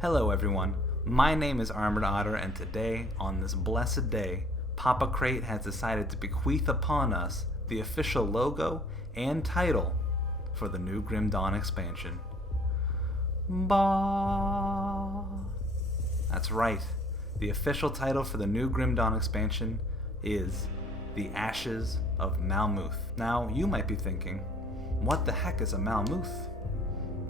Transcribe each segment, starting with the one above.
Hello everyone, my name is Armored Otter, and today, on this blessed day, Papa Crate has decided to bequeath upon us the official logo and title for the new Grim Dawn expansion. Bah! That's right, the official title for the new Grim Dawn expansion is The Ashes of Malmouth. Now, you might be thinking, what the heck is a Malmouth?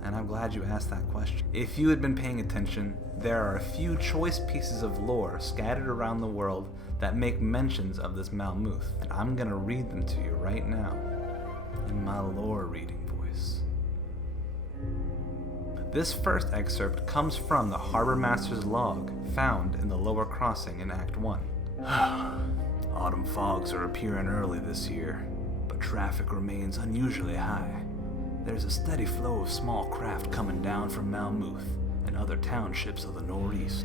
And I'm glad you asked that question. If you had been paying attention, there are a few choice pieces of lore scattered around the world that make mentions of this Malmouth, and I'm gonna read them to you right now, in my lore reading voice. This first excerpt comes from the Harbor Master's log, found in the lower crossing in Act 1. Autumn fogs are appearing early this year, but traffic remains unusually high. There's a steady flow of small craft coming down from Malmouth and other townships of the northeast.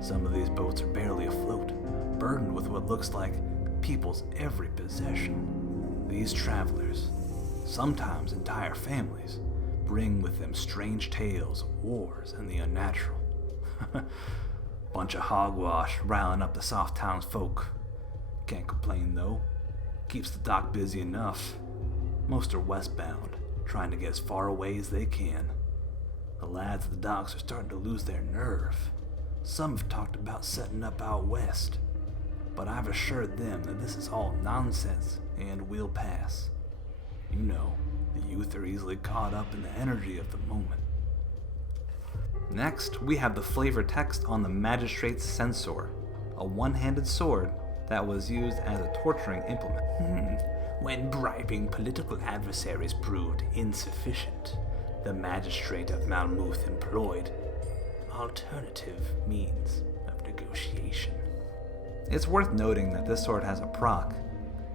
Some of these boats are barely afloat, burdened with what looks like people's every possession. These travelers, sometimes entire families, bring with them strange tales of wars and the unnatural. Bunch of hogwash riling up the soft townsfolk. Can't complain though. Keeps the dock busy enough. Most are westbound, trying to get as far away as they can. The lads at the docks are starting to lose their nerve. Some have talked about setting up out west, but I've assured them that this is all nonsense and will pass. You know, the youth are easily caught up in the energy of the moment. Next, we have the flavor text on the Magistrate's censor, a one-handed sword that was used as a torturing implement. When bribing political adversaries proved insufficient, the Magistrate of Malmouth employed alternative means of negotiation. It's worth noting that this sword has a proc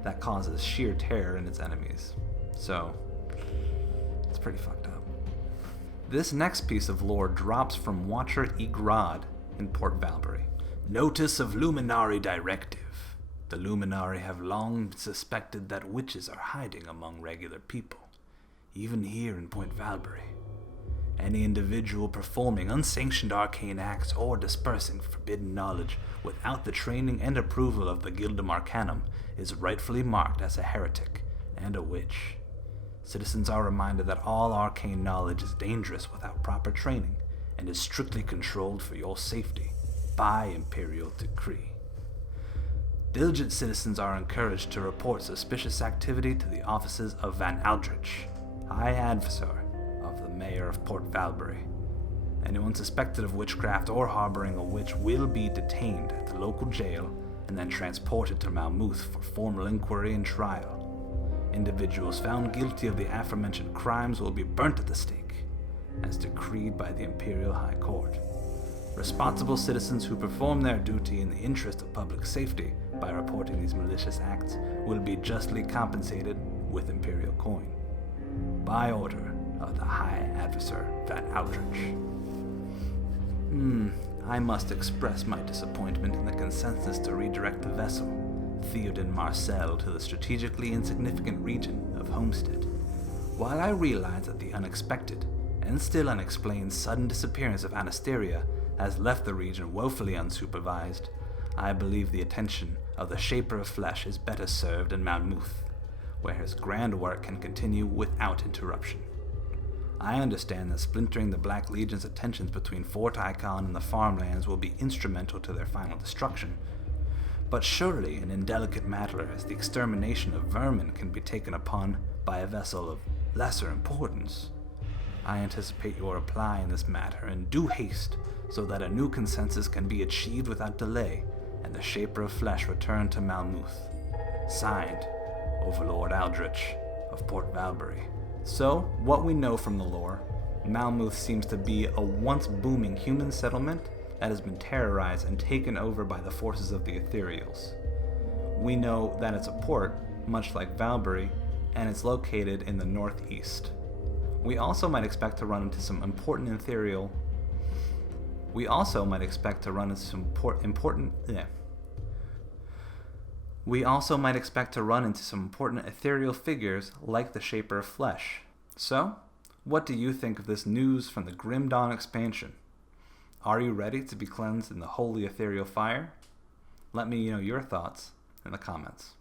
that causes sheer terror in its enemies, so it's pretty fucked up. This next piece of lore drops from Watcher Igrad in Port Valbury. Notice of Luminari directive. The Luminari have long suspected that witches are hiding among regular people, even here in Point Valbury. Any individual performing unsanctioned arcane acts or dispersing forbidden knowledge without the training and approval of the Gildum Arcanum is rightfully marked as a heretic and a witch. Citizens are reminded that all arcane knowledge is dangerous without proper training and is strictly controlled for your safety by Imperial decree. Diligent citizens are encouraged to report suspicious activity to the offices of Van Aldrich, High Advisor of the Mayor of Port Valbury. Anyone suspected of witchcraft or harboring a witch will be detained at the local jail and then transported to Malmouth for formal inquiry and trial. Individuals found guilty of the aforementioned crimes will be burnt at the stake, as decreed by the Imperial High Court. Responsible citizens who perform their duty in the interest of public safety by reporting these malicious acts will be justly compensated with Imperial coin. By order of the High Advisor Van Aldrich. I must express my disappointment in the consensus to redirect the vessel, Theoden Marcel, to the strategically insignificant region of Homestead. While I realize that the unexpected and still unexplained sudden disappearance of Anasteria has left the region woefully unsupervised, I believe the attention of the Shaper of Flesh is better served in Malmouth, where his grand work can continue without interruption. I understand that splintering the Black Legion's attentions between Fort Icon and the farmlands will be instrumental to their final destruction, but surely an indelicate matter as the extermination of vermin can be taken upon by a vessel of lesser importance. I anticipate your reply in this matter in due haste, so that a new consensus can be achieved without delay, and the Shaper of Flesh return to Malmouth. Signed, Overlord Aldrich of Port Valbury. So, what we know from the lore, Malmouth seems to be a once booming human settlement that has been terrorized and taken over by the forces of the Ethereals. We know that it's a port, much like Valbury, and it's located in the northeast. We also might expect to run into some important ethereal figures like the Shaper of Flesh. So, what do you think of this news from the Grim Dawn expansion? Are you ready to be cleansed in the holy ethereal fire? Let me know your thoughts in the comments.